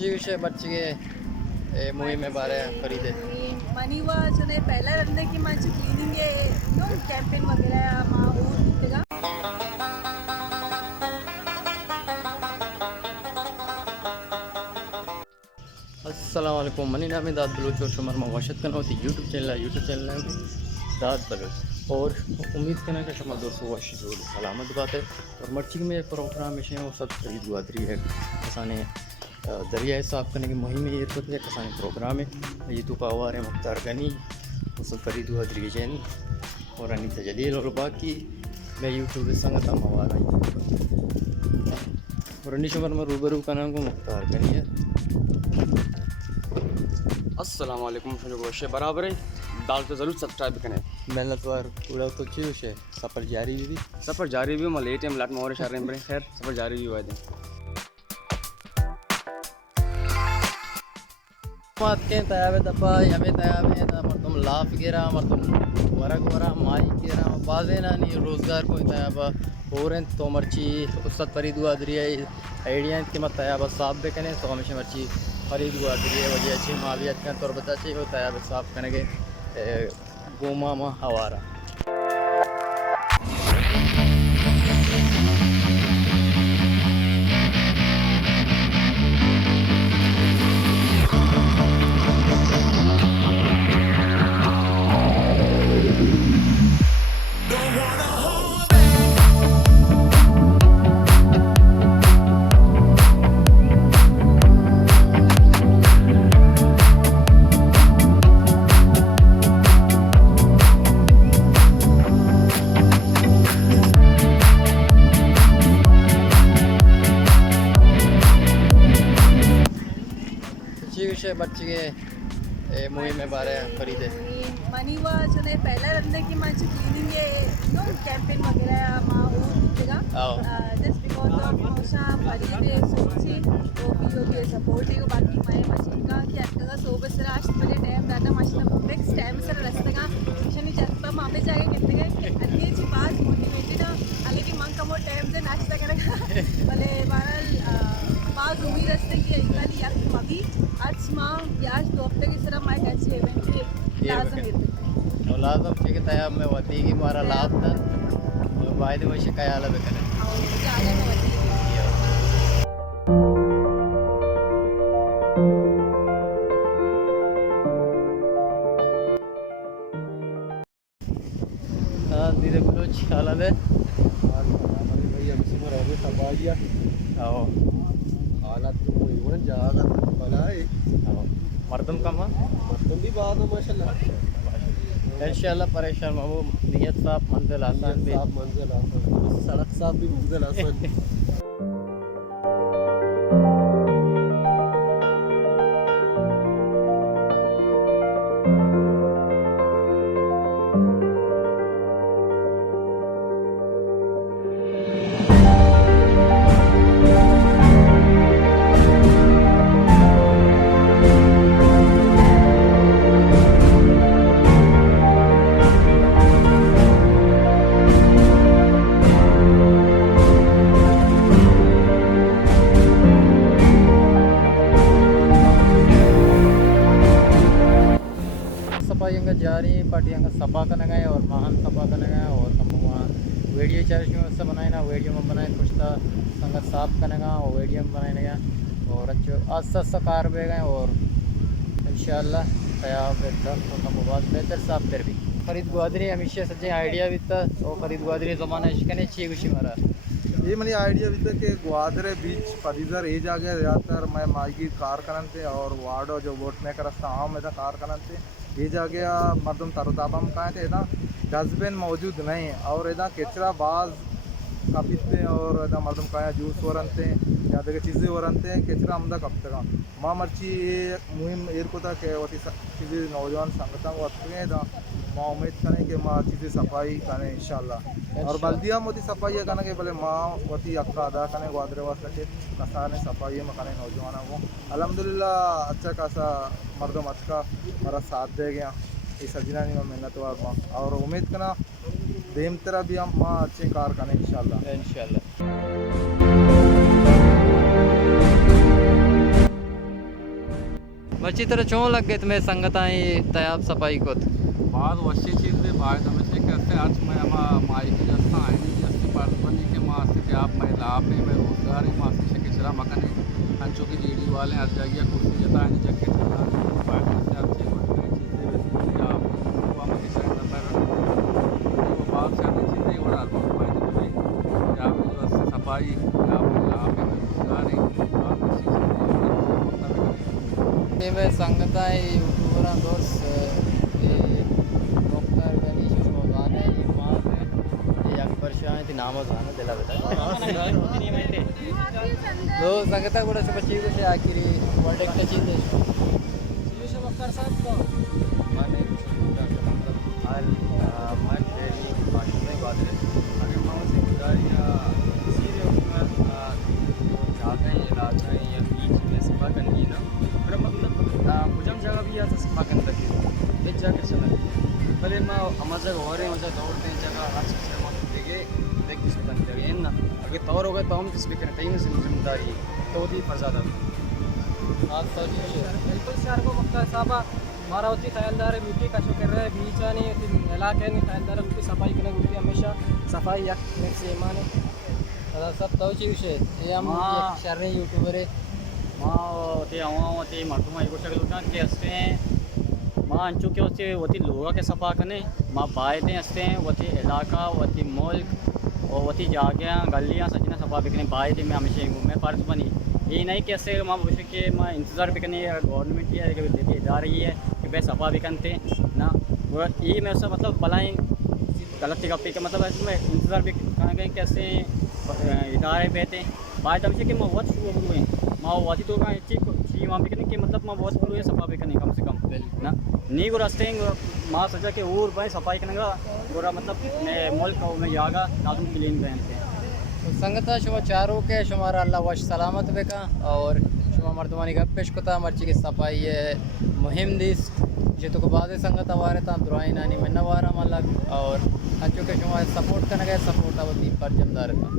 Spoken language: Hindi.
विषय बच्चे मुहिम बारे खरीदे मनी व जने पहिल्या रंदे की माझी क्लीनिंग आहे कॅम्पेन वगैरे मा ऊर निघतेगा अस्सलाम वालेकुम मनी नाम दाद बलोच और शुमर मवाशत करना होती यूट्यूब चैनल है दाद बलोच और उम्मीद करना कि शुमर दोस्तों वाशिद सलामत बात है और मर्ची में प्रोग्राम में वो सब सही दुआदरी है कसाने दरिया साफ करने की मुहिम ये तो है कसाने प्रोग्राम है ये तो पावार है मुख्तार गनी उस करी दुआदरी जैन और अनिता जलील और बाकी मैं यूट्यूब संगत मवार और अन्नी शुमर में रूबरू का नाम को मुख्तार गनी है। अस्सलाम वालेकुम वशे बराबर है दाल तो ज़रूर सब्सक्राइब करें मेहनत वार पूरा तो चीज़ है सफ़र जारी भी सफ़र जारी भी मैं लेट है लाट में और शहर में खैर सफ़र जारी भी हुआ है बात के तयाबे दपा यमे तयाबे ता मर्दम लाफ गिरा मर्दम वरा माई गिरा बाजे ना नहीं रोज़गार को तयाबा और तो मर्ची उस्ताद फरीद दुआदरी आइडिया के मत तयाबा साफ भी कने तो हमेशा मर्ची फरीद दुआदरी वजह अच्छी मावियत का तौर बता चाहिए वो तयाबे साफ करने के गोमा मा हवारा विषय बच्चे मुहिम बारे खरीदे मनी व जने पहिल्या रंदे की माझी क्लीनिंग आहे कॅम्पेन वगैरे मा ऊर निघतेगा जस्ट बिकॉज ऑफ मौसा फरीदे सोची वो भी होती सपोर्ट है बाकी माय मशीनगा की आता सोबत सर आज म्हणजे टाइम दादा मशीन नेक्स्ट टाइम सर रस्तेगा शनी जास्त मामे जागे घेतले की अन्यची पास मोटिवेटेड आले की मग कमो टाइम से नाश्ता करेगा भले बारल पास उम्मीद रस्ते की इतनी या मगी आज माँ यार दो हफ्ते की तरह मैं कैसे इवेंट की लाजम येते लाजम ठीक तयाब में वती की मारा लाभ था वायदे में शिकायत भी करें और जाने में वती दीदी बलोच हालत है आओ हालात तो वही जागा भला है मर्दम कमा तुम भी बात हो माशाल्लाह इंशाल्लाह परेशान वो नियत साफ मंजिल आसान भी साफ मंजिल आसान सड़क साफ भी मंजिल आसान सफाई जारी पार्टियाँ का सफा करने गए और महान सफा करने गए और हम वहाँ वीडियो चार्ज से बनाए ना वीडियो में बनाए कुछ था संगत साफ करने गए और वीडियो में बनाने गए और अच्छे आस्ता कार बह गए और इंशाल्लाह तैयार बेहतर साफ कर भी फरीद गुआदरी हमेशा सच्चे आइडिया भी था और फरीद गुआदरी ज़माना शिकने चाहिए खुशी मारा ये मनी आइडिया भी था कि ग्वादरे बीच परिजर एज आ गया ज़्यादातर मैं मागी कार करनते और वार्डो जो वोट मेकर रस्ता आम में था कार करनते एज आ गया मर्दम तरोताबा में कहा थे इधर डस्टबिन मौजूद नहीं और इधर कचरा बाज कापिते और इधर मर्दम कहा जूस वरनते या देखिए चीज़ें वरनते कचरा हमदा कब तक माँ मर्ची मुहिम एर को था कि वो चीज़ें नौजवान संगठन वक्त माँ उम्मीद करें कि माँ चीज़ें सफाई करें इंशाल्लाह और बल्दिया मोती सफाई करने के बोले माँ वती अक्का अदा करें ग्वादरे वास्ते के नसाने सफाई में करें नौजवानों को अल्हम्दुलिल्लाह अच्छा खासा मर्दम अच्छा हमारा साथ दे गया इस सजना में मेहनत माँ और उम्मीद करना देम तरह भी हम माँ अच्छे कार करें इंशाल्लाह। अच्छी तरह चों लग गए तुम्हें संगत आई तयाब सफाई को बाद वशी चीज़ बाद हमेशा कैसे आज मैं माई की जस्ता आईनी जस्ती पार्टी के मास्ते थे आप मैं लाभ में मैं रोजगार ही मास्ते से किचरा मकने अंचों की जीडी वाले हर जगह कुर्सी जता है जग के चला पार्टी से अच्छी बढ़ चीज़ें वैसे आप वो हम किचरा नंबर वो बात से आती चीज़ें और आप यहाँ पे जो सफाई यहाँ पे लाभ में रोजगार ही आप ये मैं संगत आई यूट्यूबर दोस्त डॉक्टर गणेश रोजान है ये माँ है ये अकबर शाह थी नाम होता दिला बेटा दो संगता కూడా చెప్పి से आखिरी वर्ड एक चीज है यूसुफ अख्तर साहब को माने हाल मैं डेली भाषा में बात है अगर मां से गुजारिया सीधे ऊपर जाते हैं इलाका है या बीच में सफा करनी ना पर मतलब कुछ जगह भी आता सफा करने लगे एक जगह चला पहले मैं हमारे जगह हो रहे मजा दौड़ते हैं जगह हर चीज़ से मत देख किस बन गए ना अगर तौर हो गए तो हम किस भी करें कहीं से जिम्मेदारी तो भी फर्जादा बिल्कुल शहर को मुख्तार साहब हमारा होती ख्यालदार मिट्टी का कर रहे बीच आने इलाके में ख्यालदार मिट्टी सफाई करने होती हमेशा सफाई या से ईमान सब तो चीज़ ये हम शहर यूट्यूबर है माँ ते आवा ते मर्दमा एक शक्ल उठा के हंसते हैं माँ अंचू के होते वती लोगा के सफा करने माँ बायतें हंसते हैं वती इलाका वती मुल्क और वती जागह गलियाँ सजना सफा बिकने बायतें में हमेशा मैं फ़र्ज बनी ये नहीं कैसे माँ पूछे कि माँ इंतज़ार भी करने गवर्नमेंट की है जा रही है कि भाई सफा भी करते ना वो ये मेरे से मतलब भलाई गलत गप्पी के मतलब इसमें इंतज़ार भी कहाँ गए कैसे इदारे बेहते बात हमसे कि मैं बहुत शुरू हुए माँ वाती तो का ची वहाँ भी करने के मतलब मैं बहुत शुरू है सफा भी करने कम से कम ना नहीं को रास्ते माँ सजा के और भाई सफाई करने का पूरा मतलब मुल्क में जागा नाजुम क्लीन पहनते हैं संगता शुमा चारों के शुमारा अल्लाह वश सलामत बेका और शुमा मर्दमानी गप पेश कोता मर्ची की सफाई है मुहिम दिस जे तो को बाद संगत वारे ता दुआई नानी में नवारा मलक और अच्छो के शुमा सपोर्ट करने गए सपोर्ट आवती पर जमदार था